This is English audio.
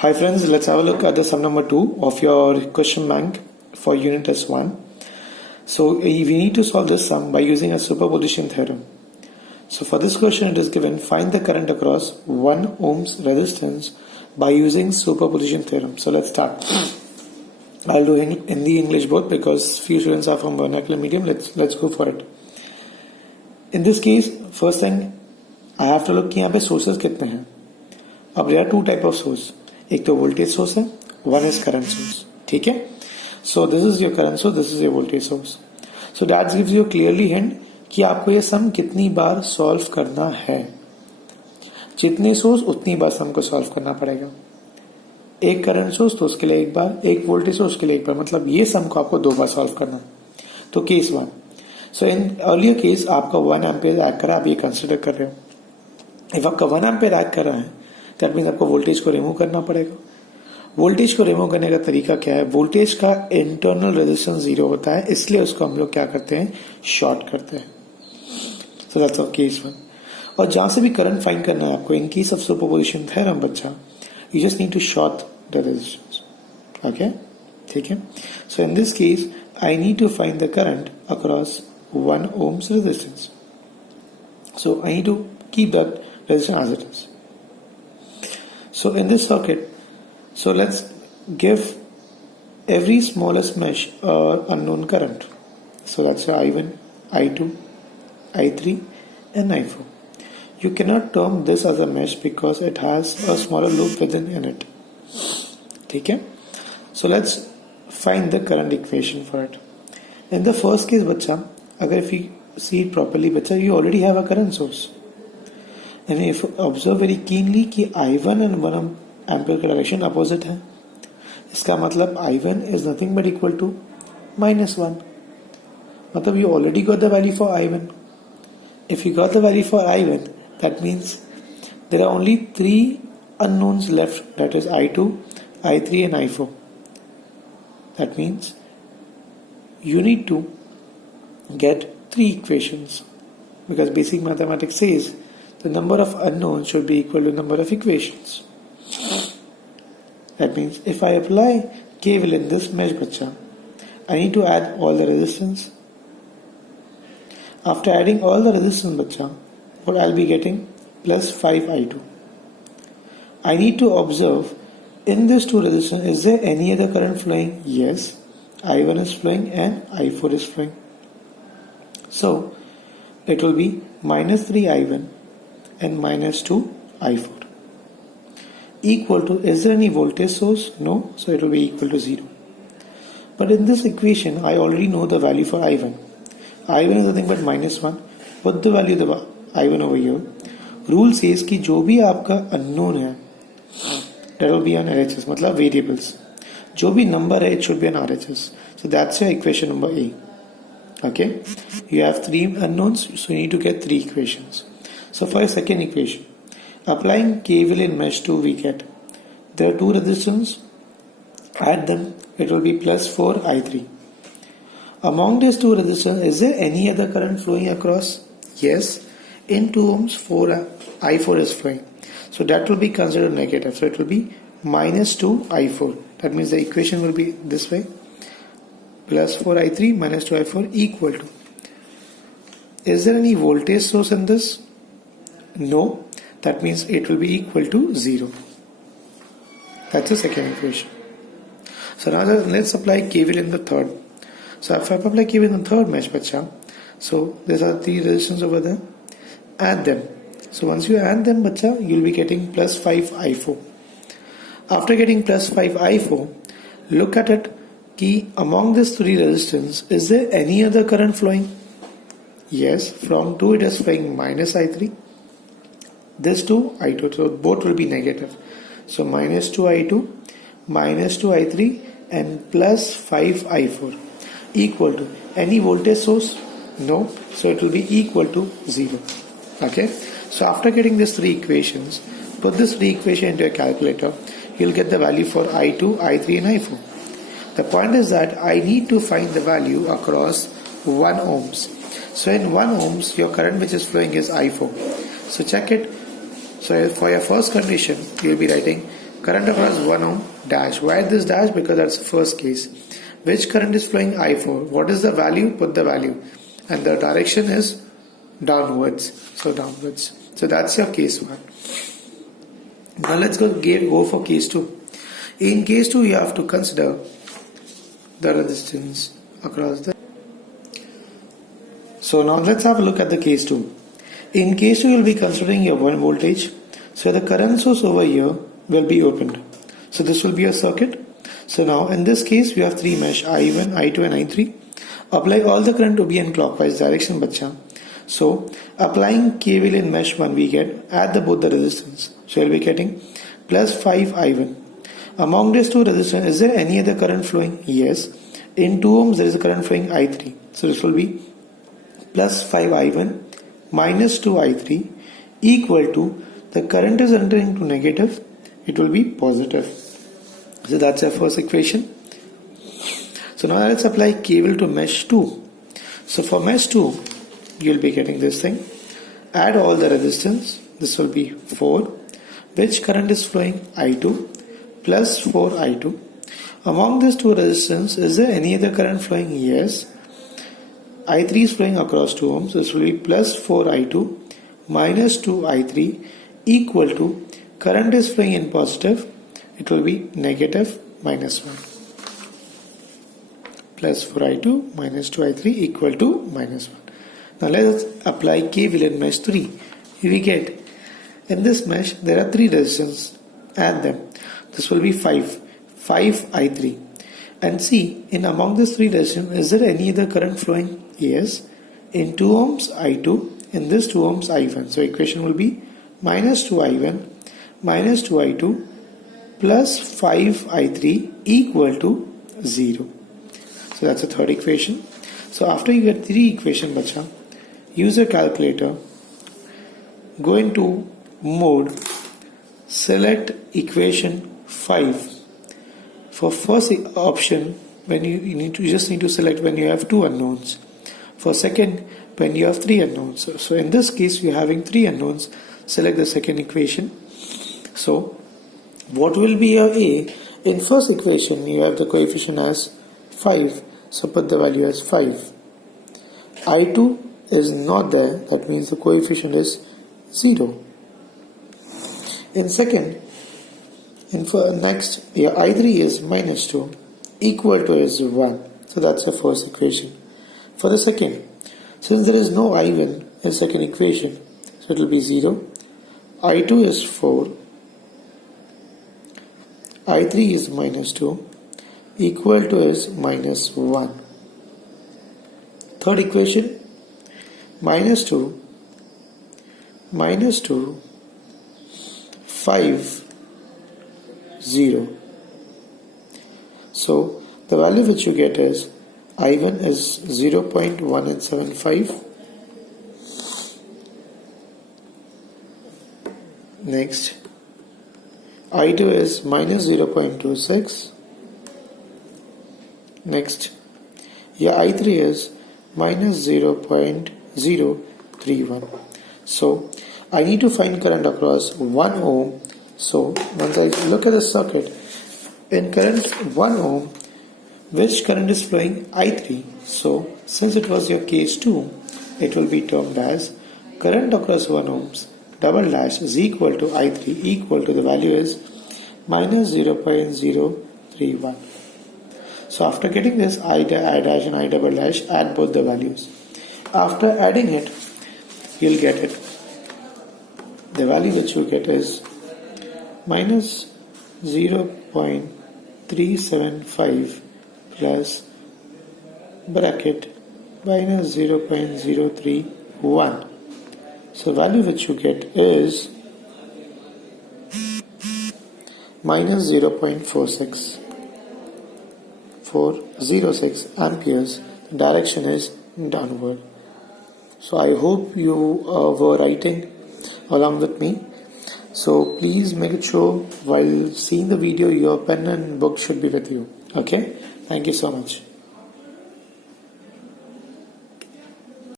Hi friends, let's have a look at the sum number 2 of your question bank for unit test 1. So we need to solve this sum by using a superposition theorem. So for this question it is given, find the current across 1 ohms resistance by using superposition theorem. So let's start. I'll do Hindi English both because few students are from vernacular medium. Let's go for it. In this case, first thing I have to look कि यहाँ पे sources कितने हैं. अब there are two type of source. एक तो voltage source है, one is current source. ठीक है. So this is your current source, this is your voltage source. So that gives you clearly hint कि आपको ये सम कितनी बार सॉल्व करना है. जितने सोर्स उतनी बार सम को सॉल्व करना पड़ेगा. एक करंट सोर्स तो उसके लिए एक बार, एक वोल्टेज सोर्स के लिए एक बार, मतलब ये सम को आपको 2 बार सॉल्व करना है. तो case 1. So in earlier case आपका 1 एम्पियर एक्ट कर रहा है, आप ये कंसिडर कर रहे हो. इफ आपका 1 एम्पियर एक्ट कर रहा है दैट मीन्स आपको वोल्टेज को रिमूव करना पड़ेगा. वोल्टेज को रिमूव करने का तरीका क्या है? वोल्टेज का इंटरनल रेजिस्टेंस 0 होता है, इसलिए उसको हम लोग क्या करते हैं, शॉर्ट करते हैं. So that's our case 1. और जहां से भी करंट फाइंड करना है आपको, in case of superposition theorem बच्चा, you just need to short the resistance. Okay, ठीक है. So in this case I need to find the current across 1 ohms resistance. So I need to keep that resistance as it is. So in this circuit, so let's give every smallest mesh unknown current. So that's I1, I2, I3 and I4. You cannot term this as a mesh because it has a smaller loop within in it. Okay? So let's find the current equation for it. In the first case, bacha, agar if you see it properly, bacha, you already have a current source. And if you observe very keenly कि I1 and 1 ampere का direction opposite है, इसका मतलब I1 is nothing but equal to -1. मतलब you already got the value for I1. If you got the value for I1, that means there are only 3 unknowns left, that is I2, I3 and I4. That means you need to get 3 equations because basic mathematics says the number of unknowns should be equal to the number of equations. That means if I apply KVL in this mesh bacha, I need to add all the resistance. After adding all the resistance bacha, what I'll be getting? Plus 5I2. I need to observe in this 2 resistance, is there any other current flowing? Yes. I1 is flowing and I4 is flowing. So it will be -3I1 and -2 I4 equal to, is there any voltage source? No, so it will be equal to 0. But in this equation I already know the value for I1. I1 is nothing but -1. Put the value of I1 over here. Rule says कि जो भी आपका unknown है that will be on RHS, मतलब variables. जो भी number है it should be on RHS. So that's your equation number A. Okay, you have 3 unknowns, so you need to get 3 equations. So for a second equation, applying KVL in mesh 2, we get there are 2 resistors, add them, it will be plus 4I3. Among these 2 resistors, is there any other current flowing across? Yes, in 2 ohms 4I4 is flowing, so that will be considered negative, so it will be -2I4. That means the equation will be this way, plus 4I3 minus 2I4 equal to, is there any voltage source in this? No, that means it will be equal to 0. That's the second equation. So now let's apply KVL in the third. So if I apply KVL in the third mesh bacha, so there are 3 resistors over there, add them. So once you add them bacha, you'll be getting plus 5I4. After getting plus 5I4, look at it कि among these 3 resistors, is there any other current flowing? Yes, from 2 it is flowing -I3. This 2 I2, so both will be negative. So -2I2, -2I3 and plus 5I4 equal to any voltage source? No, so it will be equal to 0. Okay, so after getting these 3 equations, put this 3 equation into a calculator, you'll get the value for I2, I3 and I4. The point is that I need to find the value across 1 ohms. So in 1 ohms, your current which is flowing is I4. So check it. So for your first condition, you will be writing Current across 1 ohm dash. Why this dash? Because that's the first case. Which current is flowing? I4. What is the value? Put the value. And the direction is downwards. So downwards. So that's your case 1. Now let's go for case 2. In case 2 you have to consider the resistance across the. So now let's have a look at the case 2. In case 2 you will be considering your 1 voltage. So the current source over here will be opened. So this will be a circuit. So now in this case we have 3 mesh, I1, I2 and I3. Apply all the current to be in clockwise direction, bacha. So applying KVL in mesh 1 we get, add both the resistance. So you'll be getting plus 5 I1. Among these two resistors, is there any other current flowing? Yes. In 2 ohms there is a current flowing I3. So this will be plus 5 I1 minus 2 I3 equal to, the current is entering to negative, it will be positive. So that's our first equation. So now let's apply KVL to mesh 2. So for mesh 2, you will be getting this thing. Add all the resistance. This will be 4. Which current is flowing? I2 plus 4 I2. Among these two resistance, is there any other current flowing? Yes. I3 is flowing across 2 ohms. This will be plus 4 I2 minus 2 I3 equal to, current is flowing in positive, it will be negative minus 1. Plus 4 I2 minus 2 I3 equal to minus 1. Now let's apply KVL in mesh 3. We get, in this mesh there are 3 resistors. Add them. This will be 5 I3. And see, in among these 3 resistors, is there any other current flowing? Yes. In 2 ohms I2, in this 2 ohms I1. So equation will be minus 2 I1 minus 2 I2 plus 5 I3 equal to 0. So that's the third equation. So after you get 3 equation, bacha, use a calculator, go into mode, select equation 5. For first option, when you just need to select when you have 2 unknowns. For second, when you have 3 unknowns. So in this case, we are having 3 unknowns. Select the second equation. So what will be your A? In first equation, you have the coefficient as 5. So put the value as 5. I2 is not there. That means the coefficient is 0. In second, next, your I3 is minus 2. Equal to is 1. So that's the first equation. For the second, since there is no I1 in second equation, so it will be 0. I2 is 4. I3 is minus 2. Equal to is minus 1. Third equation, minus 2, 5, 0. So the value which you get is I1 is 0.175. Next, I2 is minus 0.26. Next, your I3 is minus 0.031. So I need to find current across 1 ohm. So once I look at the circuit, in current 1 ohm, which current is flowing? I3. So since it was your case 2, it will be termed as current across 1 ohms double dash is equal to I3 equal to, the value is minus 0.031. So after getting this, I dash and I double dash, add both the values. After adding it, you'll get it. The value that you get is minus 0.375 plus bracket minus 0.031. So value which you get is minus 0.406 amperes. The direction is downward. So I hope you were writing along with me. So please make it sure while seeing the video your pen and book should be with you. Okay? Thank you so much.